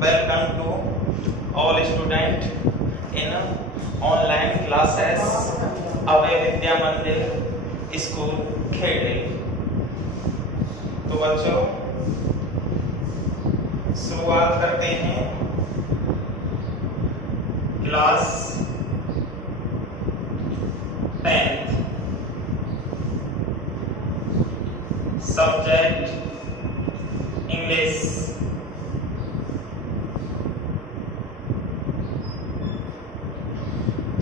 Welcome to all student in online classes अभय विद्या मंदिर school खेड़े। तो बच्चों शुरुआत करते हैं क्लास 10th सब्जेक्ट इंग्लिश।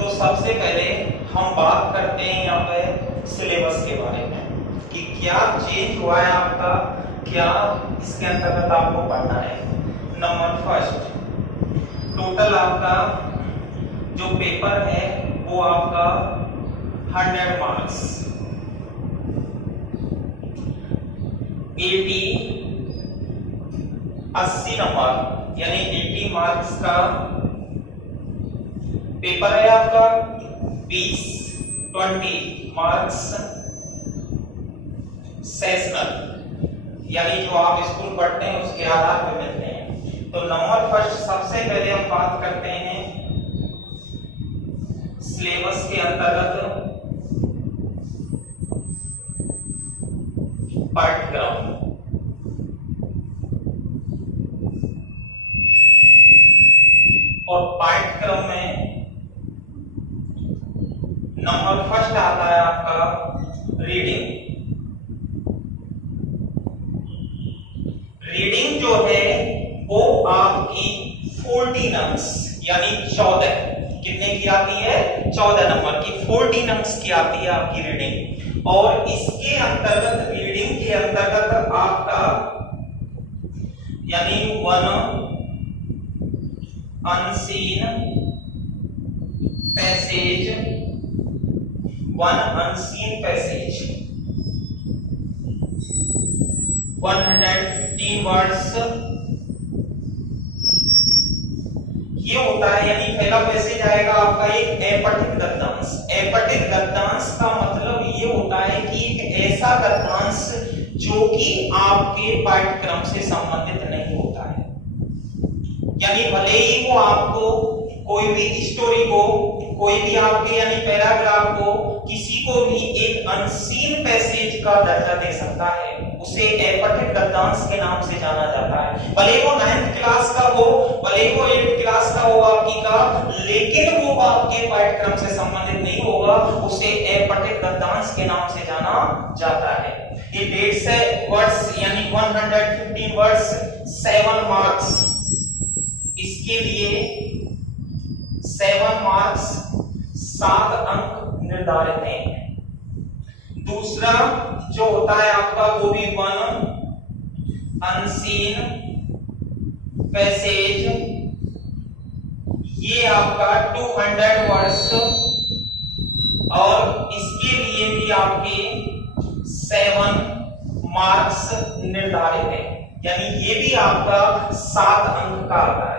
तो सबसे पहले हम बात करते हैं यहाँ पे सिलेबस के बारे में कि क्या चेंज हुआ है आपका, क्या इसके अंतर्गत आपको पढ़ना है। नंबर फर्स्ट, टोटल आपका जो पेपर है वो आपका 100 मार्क्स 80 नंबर यानी 80 मार्क्स का पेपर है आपका। 20 मार्क्स सेशनल यानी जो आप स्कूल पढ़ते हैं उसके आधार पर मिलते हैं। तो नंबर फर्स्ट सबसे पहले हम बात करते हैं सिलेबस के अंतर्गत पाठ्यक्रम। और पाठ्यक्रम में नंबर फर्स्ट आता है आपका रीडिंग। रीडिंग जो है वो आपकी 14 अंक्स यानी 14 कितने की आती है, 14 नंबर की 14 अंक्स की आती है आपकी रीडिंग। और इसके अंतर्गत रीडिंग के अंतर्गत आपका यानी one unseen passage, one unseen passage 115 words ये होता है। यानी पहला पैसेज आएगा आपका एक अपठित गद्यांश। अपठित गद्यांश का मतलब ये होता है कि एक ऐसा गद्यांश जो कि आपके पाठ्यक्रम से संबंधित नहीं होता है। यानी भले ही वो आपको कोई भी स्टोरी को, कोई भी आपके यानी पैराग्राफ को, किसी को भी एक अनसीन पैसेज का दर्जा दे सकता है, उसे अपठित गद्यांश के नाम से जाना जाता है। भले वो 9th क्लास का हो, भले वो 8th क्लास का हो आपकी का, लेकिन वो आपके पाठ्यक्रम से संबंधित नहीं होगा, उसे अपठित गद्यांश के नाम से जाना जाता है। ये 150 वर्ड्स यानी 115 वर्ड्स 7 मार्क्स, इसके लिए 7 मार्क्स 7 अंक निर्धारित हैं। दूसरा जो होता है आपका वो भी वन अनसीन पैसेज, ये आपका 200 वर्ड्स और इसके लिए भी आपके 7 मार्क्स निर्धारित है। यानी ये भी आपका 7 अंक का आता है।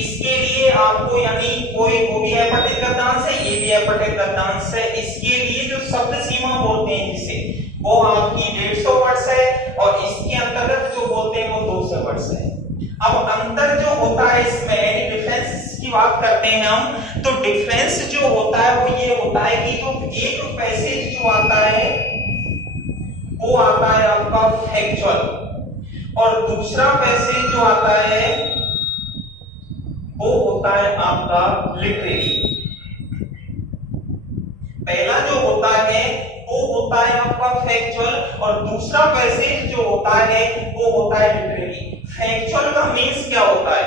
इसके लिए आपको यानी कोई वो भी अपठित गद्यांश है, ये भी अपठित गद्यांश है। इसके लिए जो शब्द सीमा बोलते हैं जिसे, वो आपकी 150 वर्ड्स है और इसके अंतर्गत जो बोलते हैं वो 200 वर्ड्स है। अब अंतर जो होता है इसमें डिफरेंस की बात करते हैं हम, तो डिफरेंस जो होता है वो ये होता है कि जो एक पैसेज जो आता है वो आता है आपका फैक्चुअल और दूसरा पैसेज जो आता है वो होता है आपका लिटरेरी। पहला जो होता है वो होता है आपका फैक्चुअल और दूसरा पैसेज जो होता है वो होता है लिटरेरी। फैक्चुअल का मीन्स क्या होता है?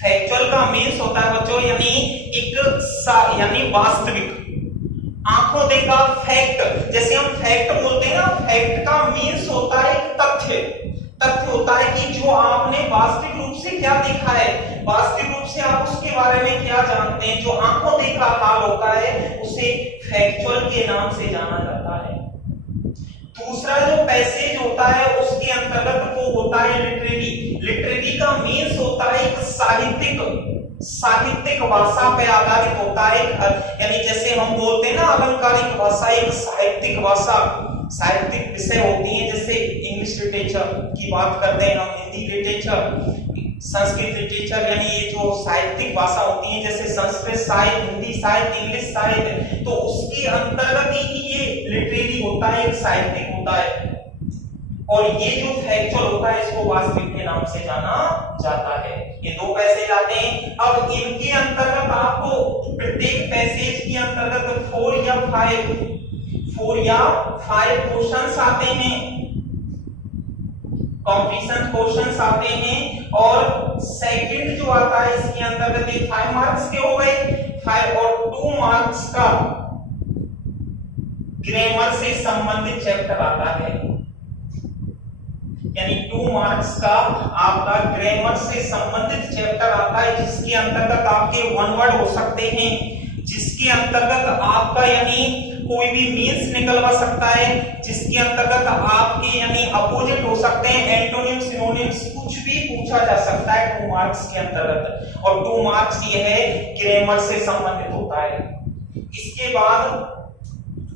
फैक्चुअल का मीन्स होता है बच्चों यानी एक यानी वास्तविक, आंखों देखा फैक्ट। जैसे हम फैक्ट बोलते हैं ना, फैक्ट का मीन्स होता है एक तथ्य। तथ्य होता है कि जो आपने वास्तविक रूप से क्या देखा है, वास्तविक रूप से आप उसके बारे में क्या जानते हैं, जो आंखों देखा हाल होता है उसे फैक्चुअल के नाम से जाना जाता है। दूसरा जो पैसेज होता है उसके अंतर्गत वो होता है लिटरेरी। लिटरेरी का मीन्स होता है एक साहित्यिक भाषा पे आधारित होता है। यानी जैसे हम बोलते हैं ना अलंकारिक भाषा, एक साहित्यिक भाषा, साहित्यिक विषय होती है। जैसे इंग्लिश लिटरेचर की बात करते हैं हम, हिंदी लिटरेचर, संस्कृत लिटरेचर यानी ये जो साहित्यिक भाषा होती है जैसे संस्कृत साहित्य, हिंदी साहित्य, इंग्लिश साहित्य, तो उसके अंतर्गत ही ये लिटरेरी होता है, एक साहित्यिक होता है। और ये जो फैक्चुअल होता है इसको वास्तविक के नाम से जाना जाता है। ये दो पैसेज आते हैं। अब इनके अंतर्गत आपको प्रत्येक पैसेज के अंतर्गत 4 या 5 क्वेश्चंस आते हैं, कॉम्प्लीशन क्वेश्चंस आते हैं। और सेकंड जो आता है इसके अंतर्गत ये 5 मार्क्स के हो गए, 5 और 2 मार्क्स का ग्रामर से संबंधित चैप्टर आता है, यानी 2 मार्क्स का आपका ग्रामर से संबंधित चैप्टर आता है, जिसके अंतर्गत आपके 1 वर्ड हो सकते हैं, जिसके अंतर्गत आपका यानी कोई भी मीन्स निकलवा सकता है, जिसके अंतर्गत आपके यानी अपोजिट हो सकते हैं, एंटोनिम सिनोनिम्स कुछ भी पूछा जा सकता है 2 मार्क्स के अंतर्गत। और 2 मार्क्स ये है ग्रामर से संबंधित होता है। इसके बाद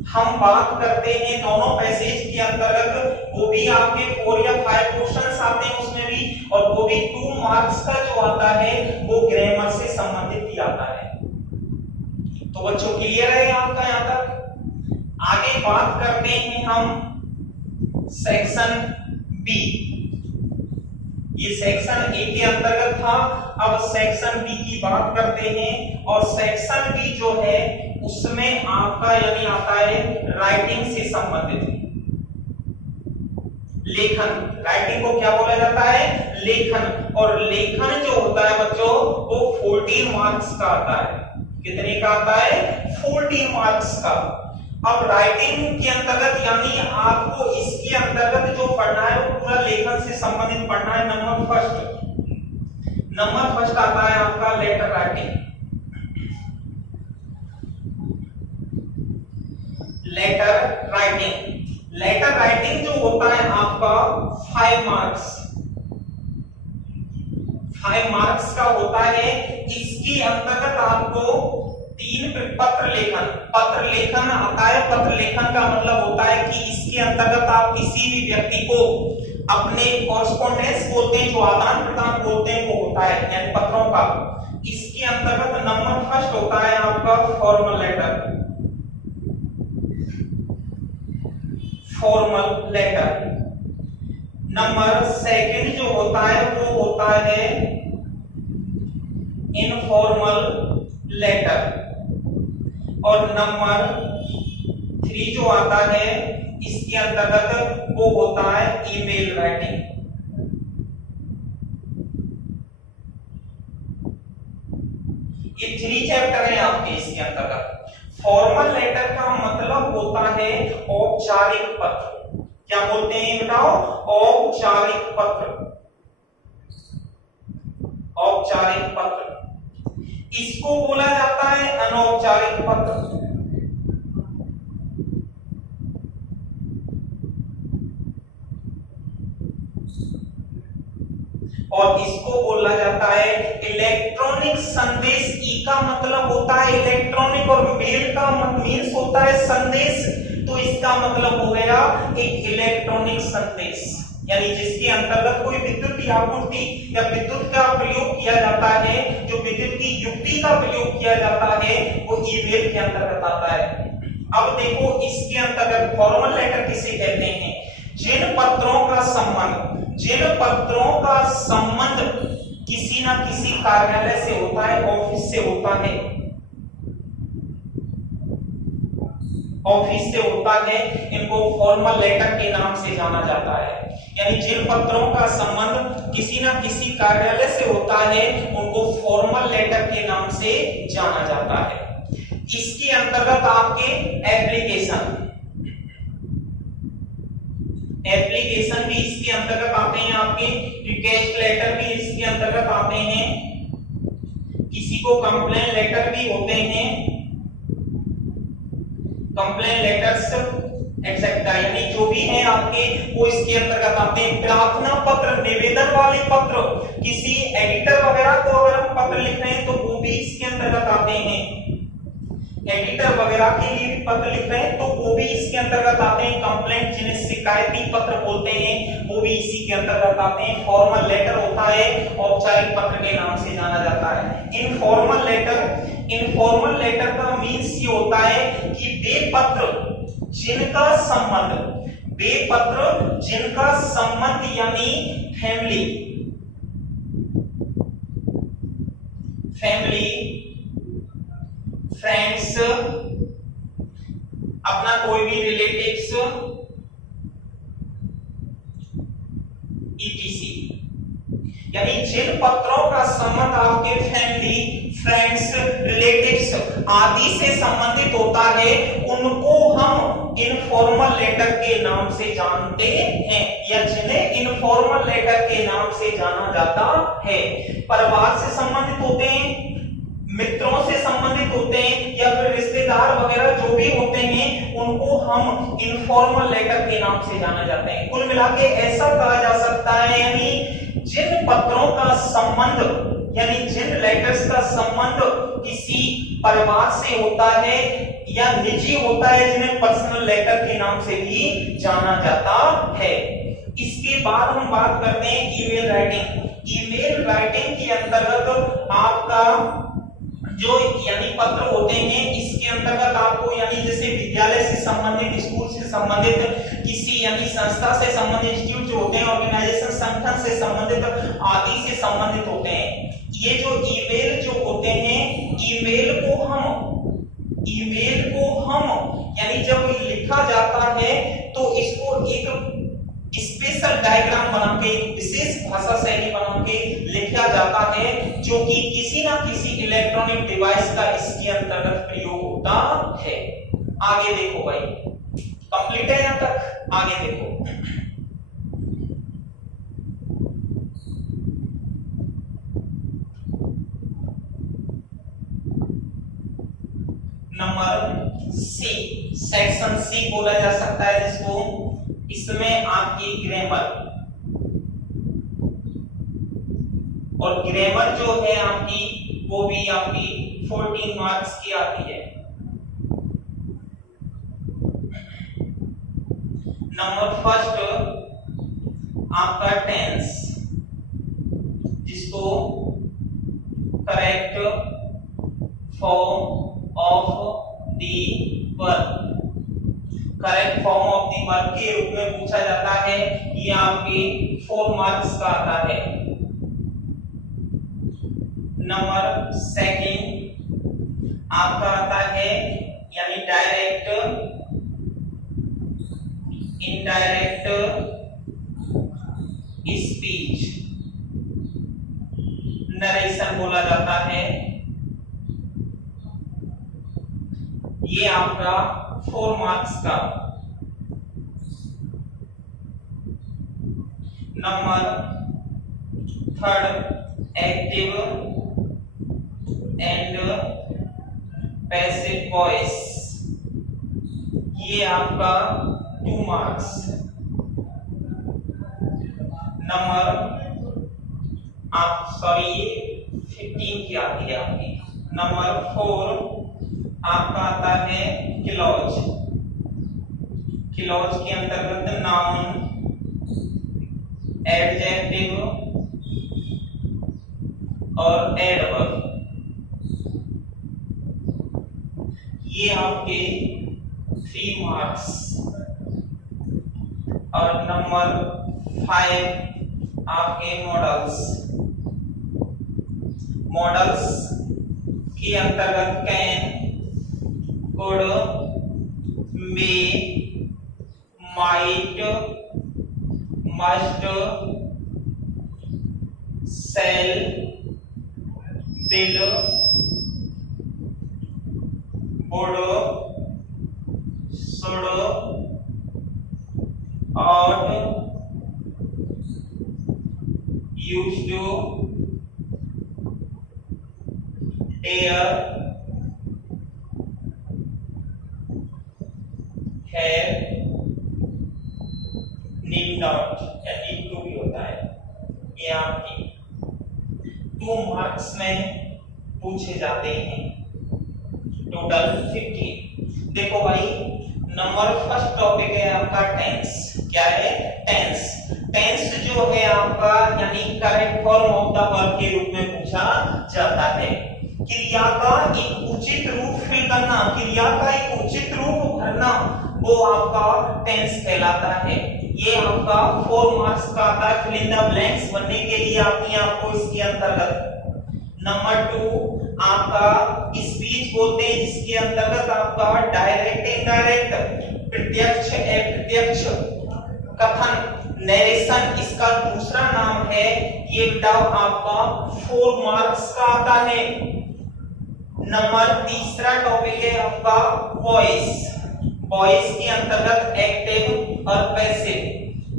हम बात करते हैं दोनों पैसेज के अंतर्गत, वो भी आपके 4 या 5 क्वेश्चंस आते हैं उसमें भी, और वो भी 2 मार्क्स का जो आता है वो ग्रामर से संबंधित ही आता है। तो बच्चों क्लियर है आपका यहां तक? आगे बात करते हैं हम सेक्शन बी। ये सेक्शन ए के अंतर्गत था, अब सेक्शन बी की बात करते हैं। और सेक्शन बी जो है उसमें आपका यानी आता है राइटिंग से संबंधित लेखन। राइटिंग को क्या बोला जाता है? लेखन। और लेखन जो होता है बच्चों वो 14 मार्क्स का आता है। कितने का आता है? 14 मार्क्स का। अब राइटिंग के अंतर्गत यानी आपको इसके अंतर्गत जो पढ़ना है वो पूरा लेखन से संबंधित पढ़ना है। नंबर फर्स्ट आता है आपका लेटर राइटिंग। लेटर राइटिंग जो होता है आपका 5 मार्क्स का होता है। इसके अंतर्गत आपको 3 पत्र लेखन आता है। पत्र लेखन का मतलब होता है कि इसके अंतर्गत आप किसी भी व्यक्ति को अपने कॉरेस्पॉन्डेंस बोलते हैं, जो आदान प्रदान बोलते हैं, वो होता है यानी पत्रों का। इसके अंतर्गत नंबर फर्स्ट होता है आपका फॉर्मल लेटर। नंबर सेकंड जो होता है वो होता है इनफॉर्मल लेटर। और नंबर 3 जो आता है इसके अंतर्गत वो होता है ईमेल राइटिंग। ये 3 चैप्टर है आपके इसके अंतर्गत। फॉर्मल लेटर का मतलब होता है औपचारिक पत्र। क्या बोलते हैं बताओ? औपचारिक पत्र। इसको बोला जाता है अनौपचारिक पत्र। और इसको बोला जाता है इलेक्ट्रॉनिक संदेश। ई का मतलब होता है इलेक्ट्रॉनिक और मेल का मीन्स होता है संदेश, तो इसका मतलब हो गया एक इलेक्ट्रॉनिक संदेश, यानी जिसके अंतर्गत कोई विद्युत की आपूर्ति या विद्युत का प्रयोग किया जाता है, जो विद्युत की युक्ति का प्रयोग किया जाता है, वो ईमेल के अंतर्गत आता है। अब देखो इसके अंतर्गत फॉर्मल लेटर किसे कहते हैं? जिन पत्रों का संबंध किसी ना किसी कार्यालय से होता है, ऑफिस से होता है, इनको फॉर्मल लेटर के नाम से जाना जाता है। यानी जिन पत्रों का संबंध किसी ना किसी कार्यालय से होता है उनको फॉर्मल लेटर के नाम से जाना जाता है। इसके अंतर्गत आपके एप्लीकेशन भी इसके अंतर्गत आते हैं, आपके रिक्वेस्ट लेटर भी इसके अंतर्गत आते हैं, किसी को कंप्लेन लेटर भी होते हैं, कंप्लेन लेटर्स एक्सेट्रा, यानी जो भी है आपके वो इसके अंतर्गत आते हैं। प्रार्थना पत्र, निवेदन वाले पत्र, किसी एडिटर वगैरह को अगर हम पत्र लिख रहे हैं तो वो भी इसके अंतर्गत आते हैं। एडिटर वगैरह के लिए भी पत्र लिख रहे हैं तो वो भी इसके अंतर्गत आते हैं। कंप्लेंट जिन्हें शिकायती पत्र बोलते हैं वो भी इसी के अंतर्गत आते हैं। फॉर्मल लेटर होता है, औपचारिक पत्र के नाम से जाना जाता है। इनफॉर्मल लेटर का मीन्स ये होता है कि वे पत्र जिनका संबंध यानी फैमिली फ्रेंड्स, अपना कोई भी रिलेटिव्स etc, यानी जिन पत्रों का संबंध आपके फैमिली फ्रेंड्स रिलेटिव्स आदि से संबंधित होता है उनको हम इनफॉर्मल लेटर के नाम से जानते हैं, या जिन्हें इनफॉर्मल लेटर के नाम से जाना जाता है। परिवार से संबंधित होते हैं, मित्रों से संबंधित होते हैं, या फिर रिश्तेदार वगैरह जो भी होते हैं उनको हम इनफॉर्मल लेटर के नाम से जाना जाते हैं। कुल मिला के ऐसा कहा जा सकता है, यानी जिन पत्रों का संबंध यानी जिन लेटर्स का संबंध किसी परिवार से होता है या निजी होता है, जिन्हें पर्सनल लेटर के नाम से भी जाना जाता है। इसके बाद हम बात करते हैं ईमेल राइटिंग। ईमेल राइटिंग के अंतर्गत आपका जो यानी पत्र होते हैं, इसके अंतर्गत आपको यानी जैसे विद्यालय से संबंधित, स्कूल से संबंधित, किसी यानी संस्था से संबंधित, इंस्टीट्यूट जो होते हैं, ऑर्गेनाइजेशन संगठन से संबंधित आदि से संबंधित होते हैं। ये जो ईमेल जो होते हैं, ईमेल को हम यानी जब लिखा जाता है तो इसको एक स्पेशल डायग्राम बना के, एक विशेष भाषा शैली बना के लिखा जाता है, जो कि किसी ना किसी इलेक्ट्रॉनिक डिवाइस का इसके अंतर्गत प्रयोग होता है। आगे देखो भाई, कंप्लीट है यहां तक? आगे देखो, नंबर सी, सेक्शन सी बोला जा सकता है जिसको। इसमें आपकी ग्रामर, और ग्रामर जो है आपकी वो भी आपकी 14 मार्क्स की आती है। नंबर फर्स्ट आपका टेंस, जिसको correct form of the verb, correct form of the verb के रूप में पूछा जाता है। ये आपके 4 मार्क्स का आता है। नंबर सेकंड आपका आता है यानी डायरेक्ट इनडायरेक्ट स्पीच, नरेशन बोला जाता है। ये आपका 4 मार्क्स का। Number third active and passive voice, ये आपका 2 मार्क्स। नंबर आप सॉरी 15 की आती है आपकी। नंबर 4 आपका आता है क्लॉज। क्लॉज के अंतर्गत नाउन, एडजेक्टिव और एडवर्ब, ये आपके 3 मार्क्स। और नंबर 5 आपके मॉडल्स के अंतर्गत can, could, may, might, must, shall, did, would, should, ought, used to, dare, have, need not या need to भी होता है। ये आपकी 2 मार्क्स में पूछे जाते हैं। टोटल 15। देखो भाई नंबर फर्स्ट टॉपिक है आपका टेंस। क्या है? टेंस। टेंस जो है आपका यानी correct form of the verb के रूप में पूछा जाता है। क्रिया का एक उचित रूप फिल करना, क्रिया का एक उचित रूप भरना, वो आपका टेंस कहलाता है। ये आपका 4 मार्क्स का आता है। फिल इन द ब्लैंक्स बनने के लिए आपको इसके अंतर्गत नंबर 2 आपका स्पीच बोलते हैं, जिसके अंतर्गत आपका डायरेक्ट इनडायरेक्ट, प्रत्यक्ष अप्रत्यक्ष कथन, नरेशन इसका दूसरा नाम है। ये बताओ आपका 4 मार्क्स का आता है। नंबर तीसरा टॉपिक है आपका वॉइस। वॉइस के अंतर्गत एक्टिव और पैसिव,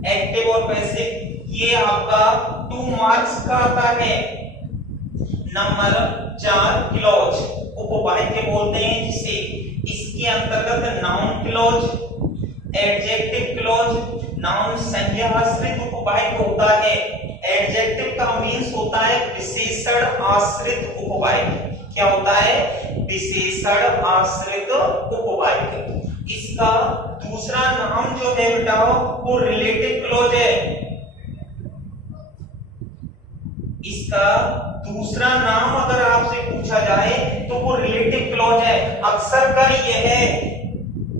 एक्टिव और पैसिव ये आपका 2 मार्क्स का आता है। नंबर 4 क्लॉज, उपवाक्य बोलते हैं जिसे, इसके अंतर्गत noun clause, adjective clause, noun संज्ञा आश्रित उपवाक्य होता है। एडजेक्टिव का मीन्स होता है विशेषण आश्रित उपवाक्य। क्या होता है? विशेषण आश्रित उपवाक्य। इसका दूसरा नाम जो है बेटाओ वो रिलेटिव क्लॉज है। इसका दूसरा नाम अगर आपसे पूछा जाए तो वो रिलेटिव क्लॉज है। अक्सर कर यह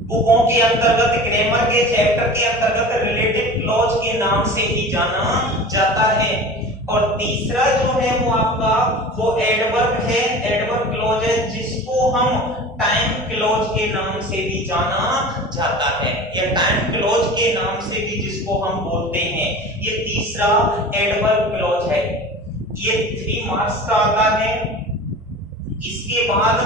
बुकों के अंतर्गत, ग्रामर के चैप्टर के अंतर्गत रिलेटिव क्लॉज के नाम से ही जाना जाता है। और तीसरा जो है वो आपका वो एडवर्ब है, एडवर्ब क्लॉज है, जिसको हम टाइम क्लॉज के नाम से भी जाना जाता है, या टाइम क्लॉज के नाम से भी जिसको हम बोलते हैं। ये तीसरा एडवर्ब क्लॉज है। ये 3 मार्क्स का आता है। इसके बाद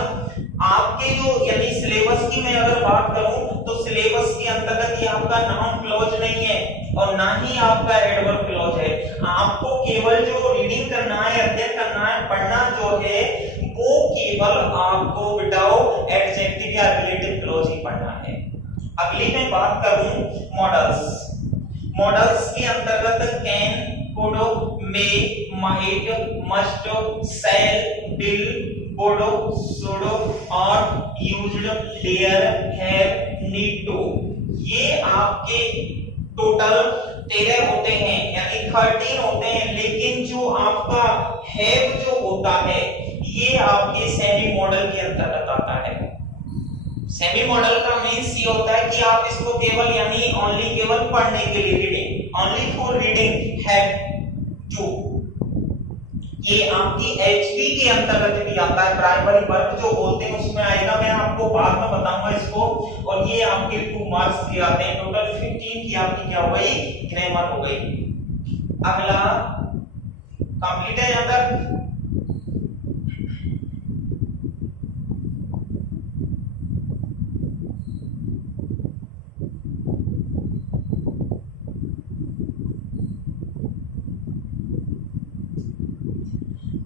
आपके जो यानी सिलेबस की मैं अगर बात करूं तो सिलेबस के अंतर्गत ये आपका नाउन क्लॉज नहीं है और ना ही आपका एडवर्ब क्लॉज है। आपको केवल जो रीडिंग करना है, अध्ययन करना है, पढ़ना जो है वो केवल आपको बिटाओ एडजेक्टिव या रिलेटिव क्लॉज ही पढ़ना है। अगली मैं बात करूं मॉडल्स। मॉडल्स के अंतर्गत can, could, may, might, must, shall, will, would, should और used, dare, have, need to, ये आपके टोटल 13 होते हैं, यानी 13 होते हैं। लेकिन जो आपका have जो होता है ये आपके सेमी मॉडल के अंतर्गत आता है। सेमी मॉडल का मीन्स ये होता है कि आप इसको केवल यानी ओनली केवल पढ़ने के लिए, reading, only for reading, have to. ये आपकी एचपी के अंतर्गत भी आता है। प्राइमरी वर्क जो बोलते हैं उसमें आएगा, मैं आपको बाद में बताऊंगा इसको। और ये आपके 2 मार्क्स के आते हैं। टोटल 15 की आपकी क्या हो गई? ग्रामर हो गई। अगला कंप्लीट है यहां तक।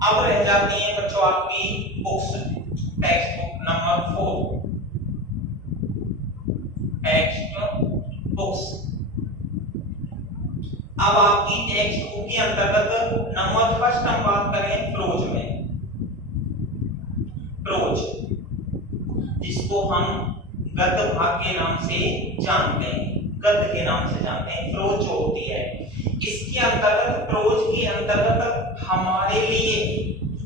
अब रह जाती हैं बच्चों आपकी books. Text book number 4, text books. अब आपकी टेक्स्ट बुक के अंतर्गत नंबर फर्स्ट हम बात करें प्रोज में। प्रोज जिसको हम गद्य भाग के नाम से जानते हैं, गद्य के नाम से जानते हैं, प्रोज जो होती है। इसके अंतर्गत, प्रोज के अंतर्गत हमारे लिए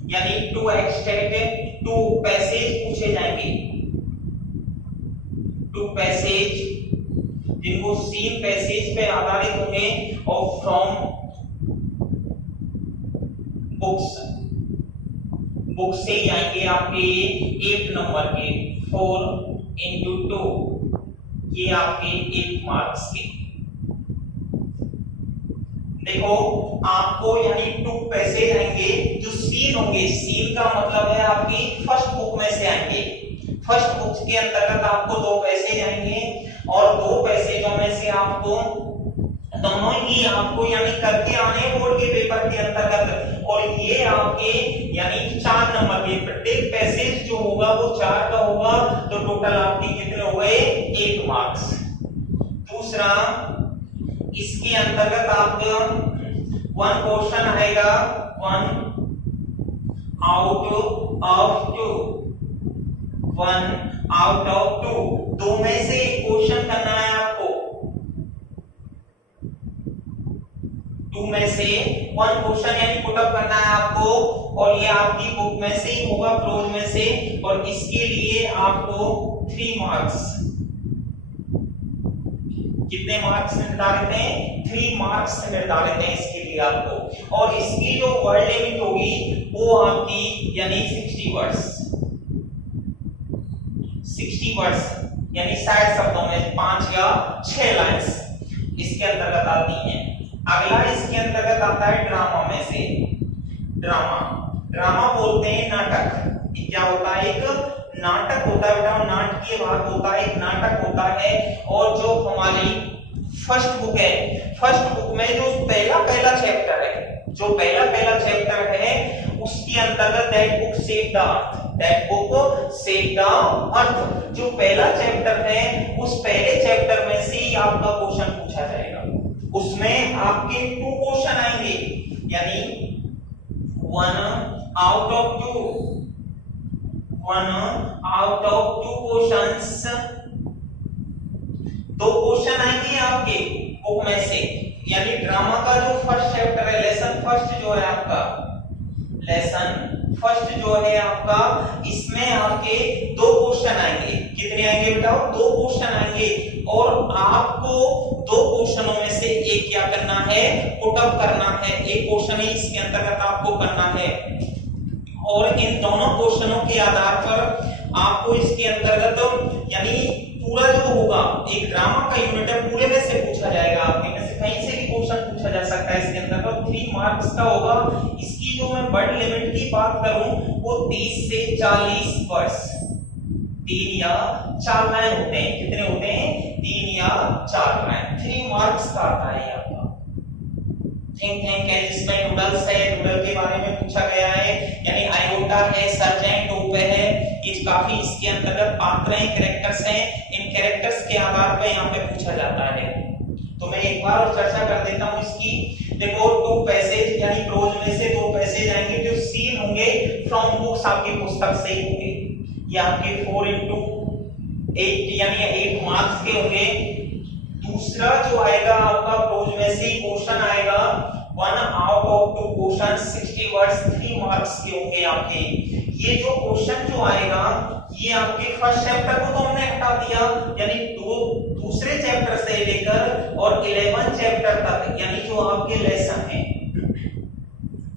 यानी 2 एक्सट्रैक्ट, 2 पैसेज पूछे जाएंगे। 2 पैसेज जिनको सीन पैसेज पे आधारित होंगे और फ्रॉम बुक्स, बुक से ही आएंगे आपके 1 नंबर के 4 into 2, ये आपके 1 मार्क्स के। देखो आपको यानी 2 पैसेज आएंगे जो सीन होंगे। सीन का मतलब है आपकी फर्स्ट बुक में से आएंगे। फर्स्ट बुक के अंतर्गत आपको 2 पैसेज आएंगे और 2 पैसेजों में से आपको दोनों ही आपको यानी करके आने बोर्ड के पेपर के अंतर्गत। और ये आपके यानी 4 नंबर के, प्रत्येक पैसेज जो होगा वो 4 का होगा। तो टोटल आपके कितने हो गए? 1 मार्क्स। दूसरा इसके अंतर्गत आपका 1 क्वेश्चन आएगा, 1 आउट ऑफ 2। 1 आउट ऑफ 2, दो में से एक क्वेश्चन करना है आपको, 2 में से 1 क्वेश्चन यानी पुट अप करना है आपको, और ये आपकी बुक में से ही होगा, प्रोज में से, और इसके लिए आपको 3 मार्क्स, कितने मार्क्स निर्धारित हैं, 3 मार्क्स निर्धारित हैं इसके लिए आपको, और इसकी जो वर्ड लिमिट होगी वो आपकी यानी 60 वर्ड्स, 60 वर्ड्स यानी 60 शब्दों में 5 या 6 लाइंस इसके अंतर्गत आती हैं। अगला इसके अंतर्गत आता है ड्रामा में से, ड्रामा, ड्रामा बोलते हैं नाटक, क्या होता है, एक नाटक होता है बेटा, नाटकीय भाग होता है, एक नाटक होता है। और जो हमारी फर्स्ट बुक है, फर्स्ट बुक में जो पहला चैप्टर है, जो पहला चैप्टर है उसके अंतर्गत that book save the earth, that book save the earth, जो पहला चैप्टर है उस पहले चैप्टर में से ही आपका क्वेश्चन पूछा जाएगा, उसमें आपके 2 क्वेश्चन आएंगे, यानी 1 out of 2, 1 out of 2 questions, 2 question आएंगे आपके बुक में से, यानी ड्रामा का जो फर्स्ट चैप्टर है, लेसन फर्स्ट जो है आपका, लेसन फर्स्ट जो है आपका, इसमें आपके 2 क्वेश्चन आएंगे, कितने आएंगे बेटा, 2 क्वेश्चन आएंगे, और आपको 2 क्वेश्चनों में से एक क्या करना है, पुट अप करना है, एक क्वेश्चन ही इसके अंतर्गत आपको करना है, और इन दोनों क्वेश्चनों के आधार पर आपको इसके अंतर्गत यानी पूरा जो होगा एक ड्रामा का यूनिट है, पूरे में से पूछा जाएगा, आपके में से कहीं से भी क्वेश्चन पूछा जा सकता है इसके अंतर्गत, 3 मार्क्स का होगा। इसकी जो मैं वर्ड लिमिट की बात करूं वो 30 से 40 वर्ड्स, 3 या 4 लाइन होते हैं, कितने होते हैं, 3 या 4 लाइन, 3 मार्क्स का आता है आपका। थिंक इसमें नूडल्स है, नूडल के बारे में पूछा गया है, यानी आयोटा है, सर्जेंट, टोप है, ये काफी इसके अंतर्गत पात्र हैं, कैरेक्टर्स हैं, इन कैरेक्टर्स के आधार पर यहाँ पे पूछा जाता है। तो मैं एक बार और चर्चा कर देता हूँ इसकी। देखो 2 पैसेज यानी प्रोज में से 2 पैसेज आएंगे जो सीन होंगे फ्रॉम बुक्स, आपकी पुस्तक से ही होंगे, ये आपके 4x8 यानी 8 मार्क्स के होंगे। दूसरा जो आएगा आपका प्रोज में से क्वेश्चन आएगा 1 out of 2 question, 60 words, 3 marks के होंगे आपके। ये जो क्वेश्चन जो आएगा ये आपके फर्स्ट चैप्टर को तो हमने हटा दिया, यानी दूसरे चैप्टर से लेकर और 11 चैप्टर तक, यानी जो आपके लेसन है,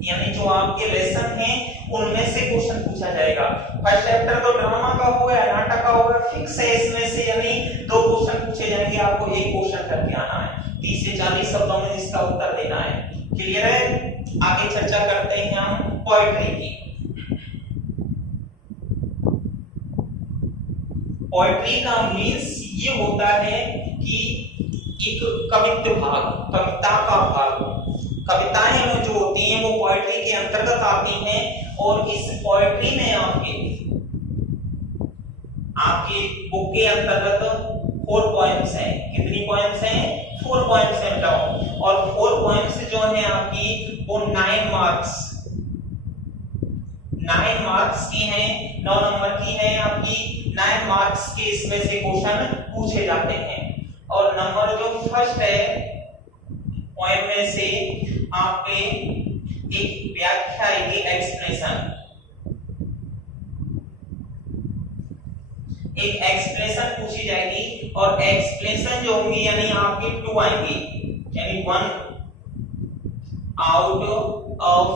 यानी जो आपके लेसन हैं उनमें से क्वेश्चन पूछा जाएगा। फर्स्ट चैप्टर तो ड्रामा का हो गया, नाटक का हो गया, फिक्स है इसमें से, यानी 2 क्वेश्चन पूछे जाएंगे, आपको एक क्वेश्चन करके आना है, 30 से 40 शब्दों में जिसका उत्तर देना है। क्लियर है? आगे चर्चा करते हैं हम पोएट्री की। पोएट्री का मीन्स ये होता है कि एक कवित्व भाग, कविता का भाग, कविताएं जो होती हैं वो पोएट्री के अंतर्गत आती हैं, और इस पोएट्री में आपके बुक के अंतर्गत 4 पोएम्स हैं। कितनी पोएम्स हैं? 4 पोएम्स हैं बताओ, और 4 पोएम्स जो हैं आपकी वो 9 मार्क्स की हैं, 9 नंबर की हैं आपकी, 9 मार्क्स के इसमें से क्वेश्चन पूछे जाते हैं। और नंबर जो फर्स्ट है पोएम में से आपके एक व्याख्या आएगी, एक्सप्रेशन, एक एक्सप्रेशन पूछी जाएगी, और एक्सप्रेशन जो होंगी यानी आपकी 2 आएंगी, यानी 1 आउट ऑफ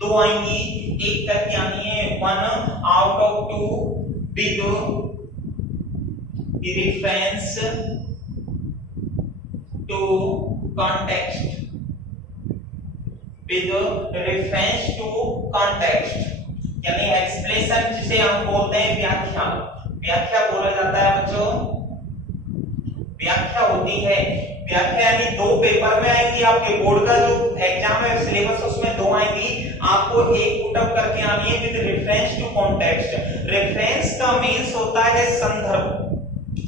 2 आएंगी, एक तक यानी है 1 out of 2 with reference to context, with reference to context, यानी एक्सप्रेशन जिसे हम बोलते हैं व्याख्या, व्याख्या बोला जाता है बच्चों, व्याख्या होती है। व्याख्या यानी 2 पेपर में आएंगी, आपके बोर्ड का जो एग्जाम है सिलेबस उसमें 2 आएंगी, आपको एक पुट अप करके आनी है with reference to context. Reference का मींस होता है संदर्भ,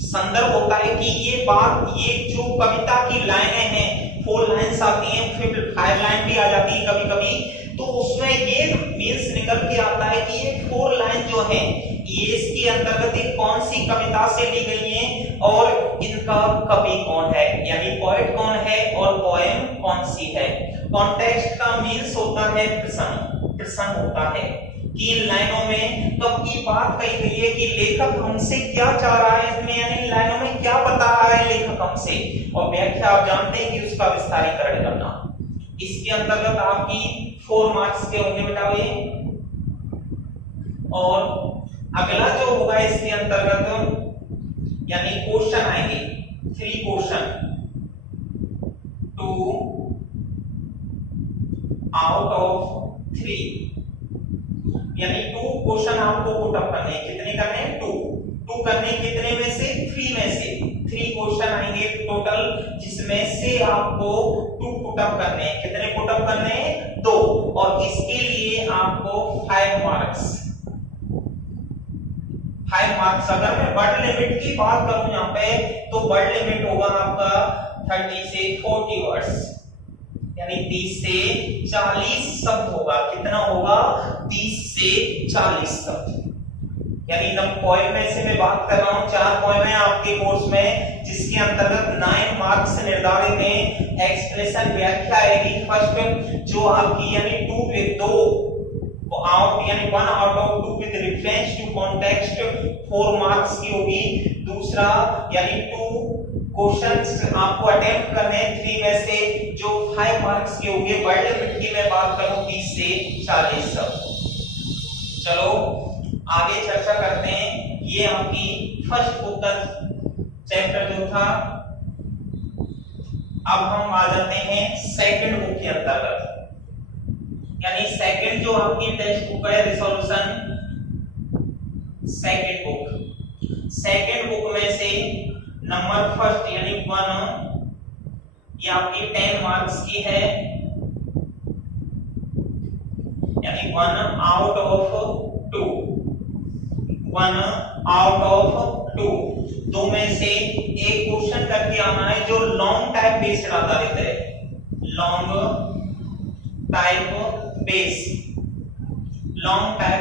संदर्भ होता है कि ये बात, ये जो कविता की लाइनें हैं 4 लाइंस आती हैं, फिर 5 लाइन भी आ जाती है कभी कभी, तो उसमें ये मींस मीन्स निकल के आता है कि ये 4 लाइन जो है ये इसके अंतर्गत एक कौन सी कविता से ली गई है और इनका कवि कौन है, यानी पोएट कौन है और पोएम कौन सी है। कॉन्टेक्स्ट का मीन्स होता है प्रसंग, प्रसंग होता है कि इन लाइनों में कब की बात कही गई है कि लेखक हमसे क्या चाह रहा है इसमें, यानी इन लाइनों में क्या बता रहा है लेखक हमसे, और व्याख्या आप जानते हैं कि उसका विस्तारीकरण करना। इसके अंतर्गत आपकी 4 मार्क्स के होंगे बेटा ये। और अगला जो होगा इसके अंतर्गत यानी क्वेश्चन आएंगे 3 क्वेश्चन 2 आउट ऑफ 3, यानी 2 क्वेश्चन आपको पुट अप करने हैं। कितने करने हैं? 2 करने कितने में से? 3 में से 3 क्वेश्चन आएंगे टोटल, जिसमें से आपको 2 पुट अप करने हैं। कितने पुट अप करने हैं? 2, और इसके लिए आपको 5 मार्क्स। 5 मार्क्स। अगर मैं वर्ड लिमिट की बात करूं यहाँ पे तो वर्ड लिमिट होगा आपका 30 से 40 वर्ड्स, यानी 30 से 40 शब्द होगा। कितना होगा? 30 से 40 शब्द। यानी नम पोएम में से मैं बात कर रहा हूं, 4 पोएम है आपके कोर्स में, जिसके अंतर्गत 9 मार्क्स निर्धारित हैं। एक्सप्रेशन व्याख्या आएगी फर्स्ट, जो आपकी यानी 2 आउट यानी 1 out of 2 with reference to context 4 marks की होगी। दूसरा यानी 2 क्वेश्चंस आपको अटेम्प्ट करने हैं 3 में से, जो 5 मार्क्स के होंगे। वर्ड लिमिट की मैं बात करूं 30 से 40 शब्द। चलो आगे चर्चा करते हैं। ये आपकी फर्स्ट बुक का चैप्टर जो था। अब हम आ जाते हैं सेकंड बुक के अंतर्गत, यानी सेकंड जो आपकी टेक्स्ट बुक है रिजोल्यूशन सेकंड बुक में से नंबर फर्स्ट यानी 1, ये आपकी 10 मार्क्स की है, यानी 1 आउट ऑफ 2, 1 आउट ऑफ 2। 2 में से एक क्वेश्चन करके आना है जो लॉन्ग टाइप बेस्ड आधारित है। लॉन्ग टाइप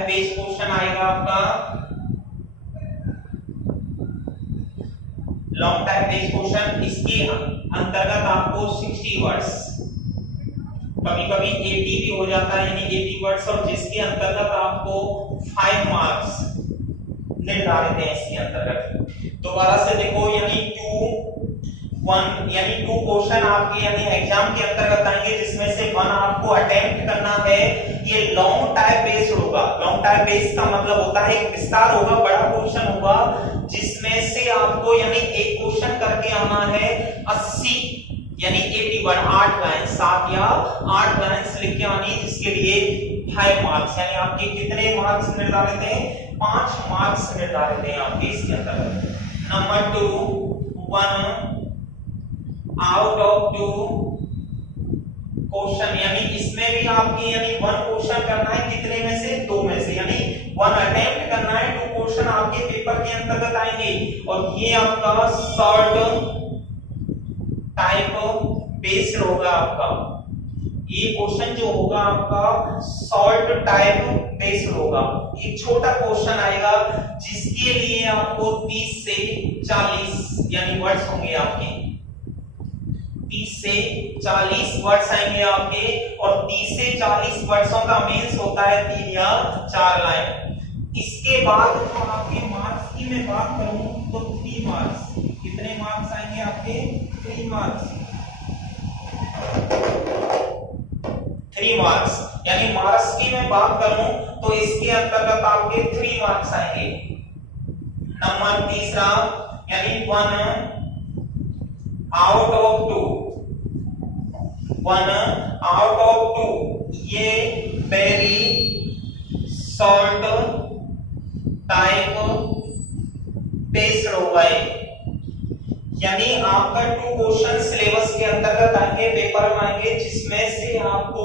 बेस्ड क्वेश्चन आएगा आपका। लॉन्ग टाइप बेस्ड क्वेश्चन, इसके अंतर्गत आपको 60 वर्ड्स, कभी कभी 80 भी हो जाता है, यानी 80 वर्ड्स, और जिसके अंतर्गत आपको 5 मार्क्स निर्धारित है इसके अंतर्गत। दोबारा से देखो, यानी 2 क्वेश्चन आपके यानी एग्जाम के अंतर्गत आएंगे, जिसमें से 1 आपको अटेम्प्ट करना है। ये लॉन्ग टाइप बेस्ड होगा। लॉन्ग टाइप बेस्ड का मतलब होता है एक विस्तार होगा, बड़ा क्वेश्चन होगा, जिसमें से आपको यानी एक क्वेश्चन करके आना है 80 यानी 80 वर्ड, 8 लाइन, 7 या 8 लाइंस लिख के आनी, जिसके लिए 5 मार्क्स, यानी आपके कितने मार्क्स निर्धारित हैं? 5 मार्क्स निर्धारित हैं आपके इसके अंतर्गत। नंबर 2 1 आउट ऑफ 2 क्वेश्चन, यानी इसमें भी आपकी यानी 1 क्वेश्चन करना है, कितने में से? 2 में से, यानी 1 अटेम्प्ट करना है। 2 क्वेश्चन आपके पेपर के अंतर्गत आएंगे, और ये आपका शॉर्ट टाइप बेस्ड होगा आपका। ये क्वेश्चन जो होगा आपका शॉर्ट टाइप बेस्ड होगा। एक छोटा क्वेश्चन आएगा, जिसके लिए आपको 30 से 40 यानी वर्ड्स होंगे आपके, 30 से 40 वर्ड्स आएंगे आपके, और 30 से 40 वर्ड्सों का मीन्स होता है 3 या 4 लाइन। इसके बाद तो आपके मार्क्स की मैं बात करूं तो 3 मार्क्स, कितने मार्क्स आएंगे आपके? 3 मार्क्स। 3 मार्क्स, यानी मार्क्स की मैं बात करूं तो इसके अंतर्गत आपके 3 मार्क्स आएंगे। नंबर तीसरा यानी 1 आउट ऑफ 2, 1 आउट ऑफ 2, ये वेरी शॉर्ट टाइप बेस्ड होगा। यानी आपका 2 क्वेश्चन सिलेबस के अंतर्गत आएंगे, पेपर में आएंगे, जिसमें से आपको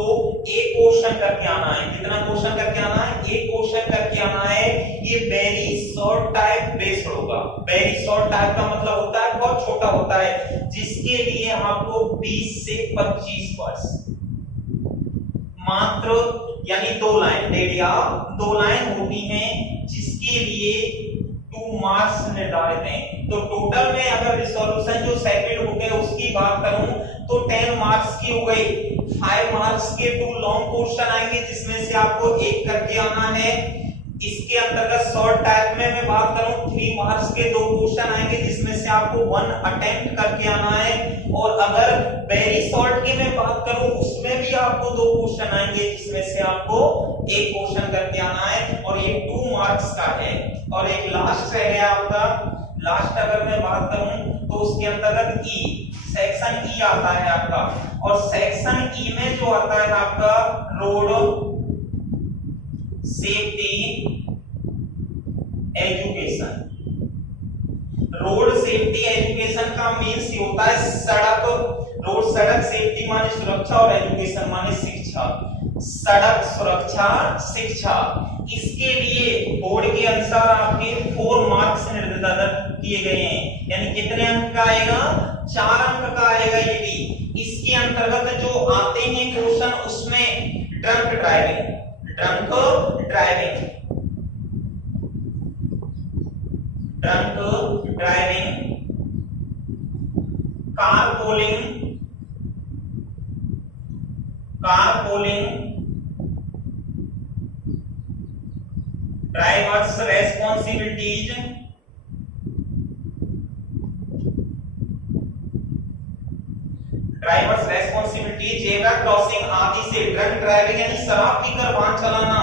एक क्वेश्चन करके आना है। कितना क्वेश्चन करके आना है? एक क्वेश्चन करके आना है। ये वेरी शॉर्ट टाइप बेस्ड होगा। वेरी शॉर्ट टाइप का मतलब होता है बहुत छोटा होता है, जिसके लिए आपको 20 से 25 वर्ड्स मात्र, यानी 2 लाइन, डेडिया 2 लाइन होती हैं जिसके लिए 2 मार्क्स निर्धारित हैं। तो टोटल में अगर रिजोल्यूशन जो सेकंड हो गए उसकी बात करूं तो 10 मार्क्स की हो गई। 5 मार्क्स के 2 लॉन्ग क्वेश्चन आएंगे जिसमें से आपको एक करके आना है। इसके अंतर्गत शॉर्ट टाइप में मैं बात करूं 3 मार्क्स के 2 क्वेश्चन आएंगे जिसमें से आपको 1 अटेम्प्ट करके आना है। और अगर वेरी शॉर्ट की मैं बात करूं उसमें भी आपको 2 क्वेश्चन आएंगे जिसमें से आपको एक क्वेश्चन करके आना है और ये 2 मार्क्स का है। और एक लास्ट रह गया आपका, लास्ट अगर मैं बात करूं तो उसके अंतर्गत ई, सेक्शन ई आता है आपका। और सेक्शन ई में जो आता है आपका road safety education. Road safety education का मीन्स ये होता है सड़क, रोड सड़क सेफ्टी माने सुरक्षा और एजुकेशन माने शिक्षा, सड़क सुरक्षा शिक्षा। इसके लिए बोर्ड के अनुसार आपके 4 मार्क्स निर्धारित किए गए हैं। यानी कितने अंक का आएगा? 4 अंक का आएगा ये भी। इसके अंतर्गत जो आते हैं क्वेश्चन उसमें drunk driving, drunk driving, drunk driving, car polling, car polling, drivers responsibilities, drivers responsibility, zebra crossing आदि से ड्रंक ड्राइविंग यानी शराब पीकर वाहन चलाना।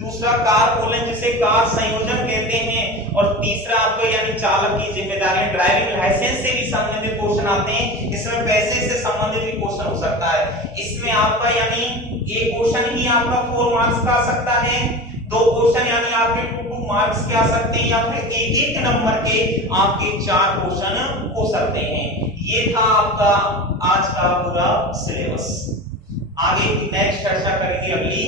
दूसरा कार पोलिंग जिसे कार संयोजन कहते हैं। और तीसरा आपको यानी चालक की जिम्मेदारी, ड्राइविंग लाइसेंस से भी संबंधित क्वेश्चन आते हैं। इसमें पैसे से संबंधित भी क्वेश्चन हो सकता है। इसमें आपका यानी एक क्वेश्चन ही आपका 4 मार्क्स का आ सकता है, 2 क्वेश्चन यानी आपके 2 मार्क्स के आ सकते हैं, या फिर एक नंबर के आपके 4 क्वेश्चन हो सकते हैं। ये था आपका आज का पूरा सिलेबस। आगे नेक्स्ट चर्चा करेंगे अगली